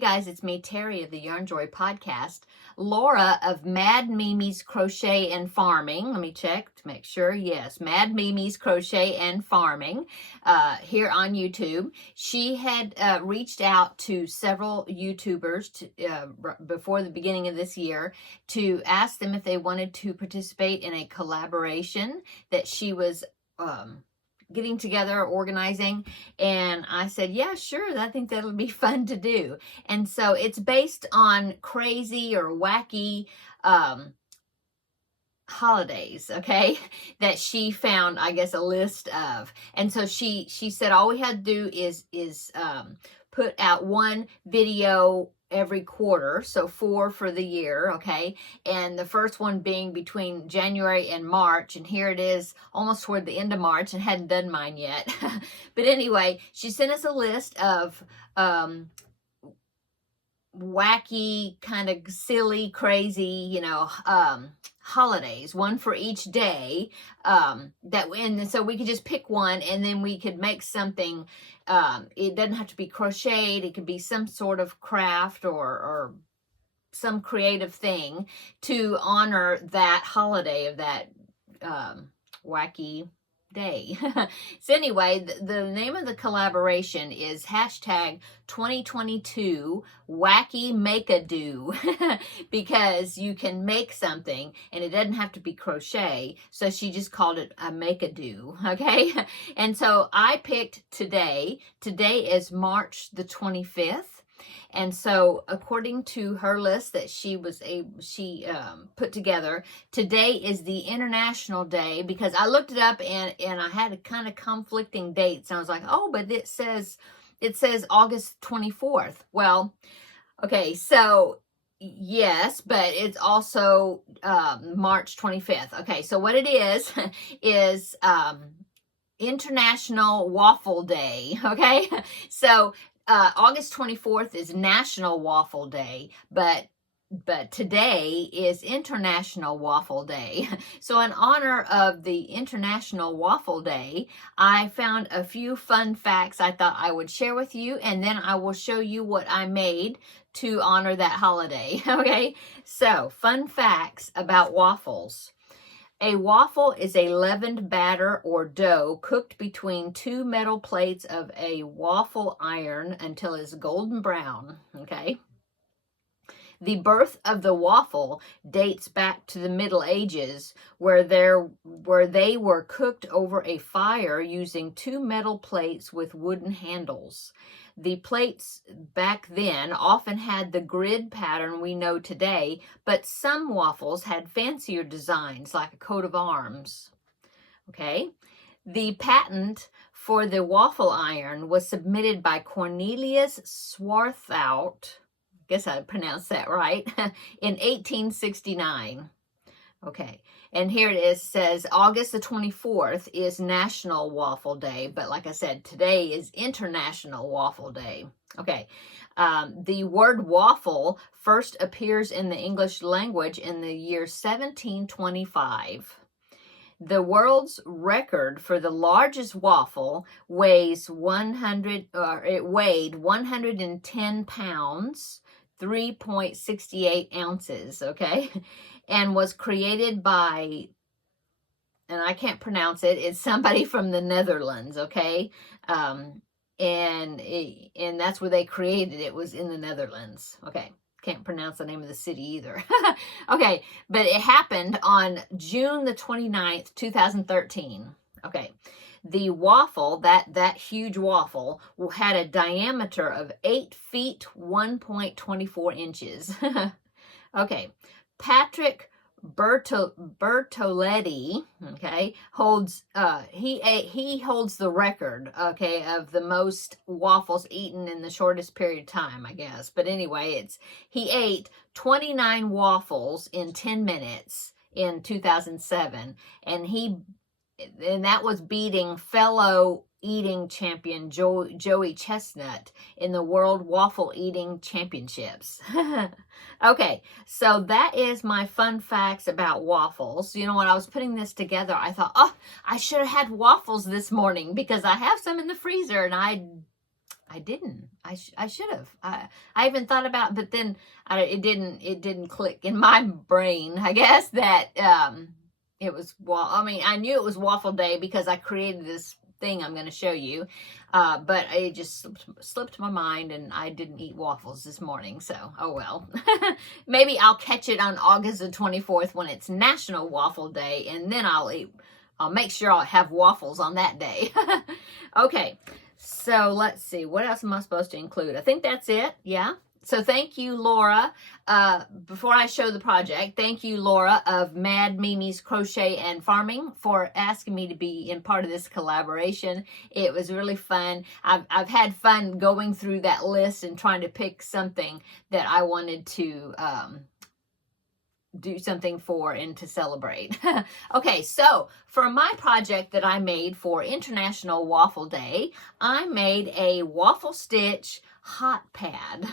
guys, it's me, Terri of the Yarnjoy podcast. Laura of Mad Mimi's Crochet and Farming. Let me check to make sure. Yes, Mad Mimi's Crochet and Farming here on YouTube. She had reached out to several YouTubers before the beginning of this year to ask them if they wanted to participate in a collaboration that she was getting together, organizing, and I said, yeah, sure, I think that'll be fun to do. And so it's based on crazy or wacky holidays, okay, that she found, I guess, a list of. And so she said all we had to do is put out one video every quarter, so 4 for the year, okay, and the first one being between January and March, and here it is almost toward the end of March, and hadn't done mine yet. But anyway, she sent us a list of wacky, kind of silly, crazy, holidays, one for each day, and so we could just pick one, and then we could make something. It doesn't have to be crocheted. It could be some sort of craft or some creative thing to honor that holiday of that wacky day. So anyway, the name of the collaboration is hashtag 2022 Wacky Make-A-Do because you can make something and it doesn't have to be crochet. So she just called it a make-a-do. Okay. And so I picked today. Today is March the 25th. And so, according to her list that she put together, today is the International Day, because I looked it up and I had a kind of conflicting dates. And I was like, oh, but it says August 24th. Well, okay, so yes, but it's also March 25th. Okay, so what it is is International Waffle Day. Okay, so August 24th is National Waffle Day, but today is International Waffle Day. So in honor of the International Waffle Day, I found a few fun facts I thought I would share with you, and then I will show you what I made to honor that holiday. Okay, so fun facts about waffles. A waffle is a leavened batter or dough cooked between 2 metal plates of a waffle iron until it's golden brown, okay? The birth of the waffle dates back to the Middle Ages, where they were cooked over a fire using 2 metal plates with wooden handles. The plates back then often had the grid pattern we know today, but some waffles had fancier designs like a coat of arms. Okay? The patent for the waffle iron was submitted by Cornelius Swarthout, I guess I pronounced that right, in 1869. Okay, and here it is, says August the 24th is National Waffle Day, but like I said, today is International Waffle Day. Okay, the word waffle first appears in the English language in the year 1725. The world's record for the largest waffle weighed 110 pounds, 3.68 ounces, okay? And was created by, and I can't pronounce it, it's somebody from the Netherlands, okay? And that's where they created it, was in the Netherlands. Okay, can't pronounce the name of the city either. Okay, but it happened on June the 29th, 2013. Okay, the waffle, that huge waffle, had a diameter of 8 feet, 1.24 inches. Okay, Patrick Bertoletti, okay, holds he holds the record, okay, of the most waffles eaten in the shortest period of time, I guess. But anyway, he ate 29 waffles in 10 minutes in 2007, and that was beating fellow eating champion Joey Chestnut in the World Waffle Eating Championships. Okay, so that is my fun facts about waffles. You know, when I was putting this together, I thought, oh, I should have had waffles this morning because I have some in the freezer and I I didn't. I should have. I even thought about, but then it didn't click in my brain, I guess, that it was, well, I mean, I knew it was Waffle Day because I created this thing I'm going to show you, but it just slipped my mind, and I didn't eat waffles this morning, so oh well. Maybe I'll catch it on August the 24th when it's National Waffle Day, and then I'll make sure I'll have waffles on that day. Okay, so let's see, what else am I supposed to include? I think that's it. Yeah. So thank you, Laura. Before I show the project, thank you, Laura of Mad Mimi's Crochet and Farming, for asking me to be in part of this collaboration. It was really fun. I've had fun going through that list and trying to pick something that I wanted to do something for and to celebrate. Okay, so for my project that I made for International Waffle Day, I made a waffle stitch hot pad.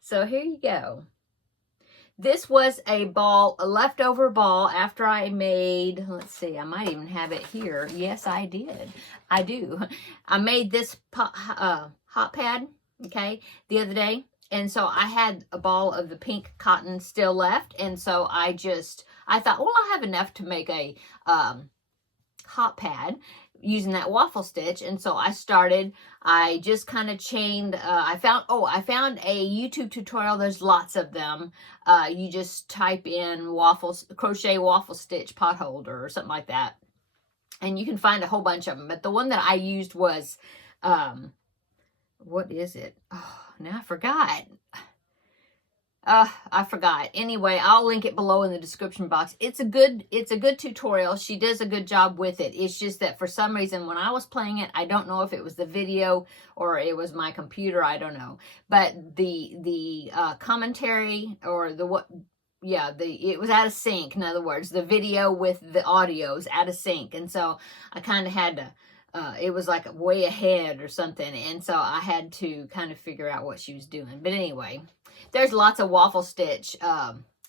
So here you go. This was a leftover ball after I made, let's see, I might even have it here. Yes, I did. I do. I made this hot pad, okay, the other day. And so I had a ball of the pink cotton still left. And so I thought, well, I have enough to make a hot pad using that waffle stitch. And so I just kind of chained, I found a YouTube tutorial. There's lots of them. You just type in crochet waffle stitch pot holder or something like that, and you can find a whole bunch of them. But the one that I used was, what is it? Oh, now I forgot. I forgot. Anyway, I'll link it below in the description box. It's a good tutorial. She does a good job with it. It's just that for some reason when I was playing it, I don't know if it was the video or it was my computer, I don't know. But the commentary or it was out of sync. In other words, the video with the audio is out of sync. And so I kind of had to, it was like way ahead or something. And so I had to kind of figure out what she was doing. But anyway, there's lots of waffle stitch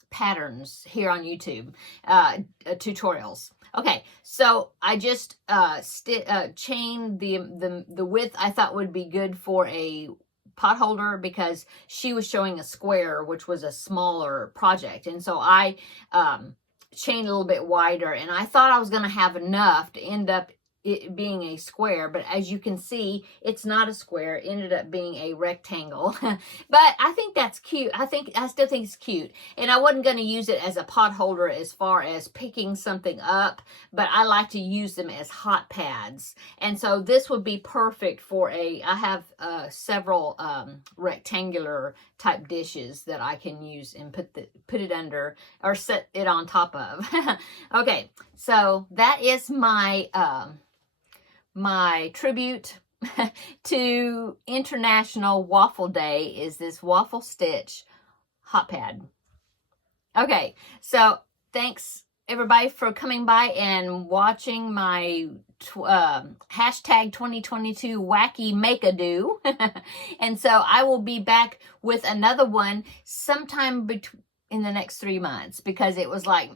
patterns here on YouTube, tutorials. Okay, so I just chained the width I thought would be good for a pot holder, because she was showing a square, which was a smaller project. And so I chained a little bit wider, and I thought I was going to have enough to end up it being a square, but as you can see, it's not a square. It ended up being a rectangle. But I think that's cute. I still think it's cute. And I wasn't going to use it as a pot holder as far as picking something up, but I like to use them as hot pads. And so this would be perfect for I have several rectangular type dishes that I can use and put it under or set it on top of. Okay, so that is my my tribute to International Waffle Day, is this waffle stitch hot pad. Okay, so thanks everybody for coming by and watching my hashtag 2022 wacky make-a-do. And so I will be back with another one sometime in the next 3 months, because it was like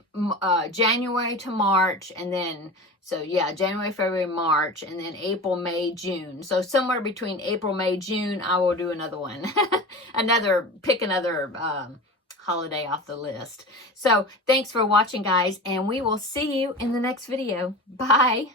January to March, and then so yeah, January, February, March, and then April, May, June. So somewhere between April, May, June, I will do another one. Pick another holiday off the list. So thanks for watching, guys, and we will see you in the next video. Bye.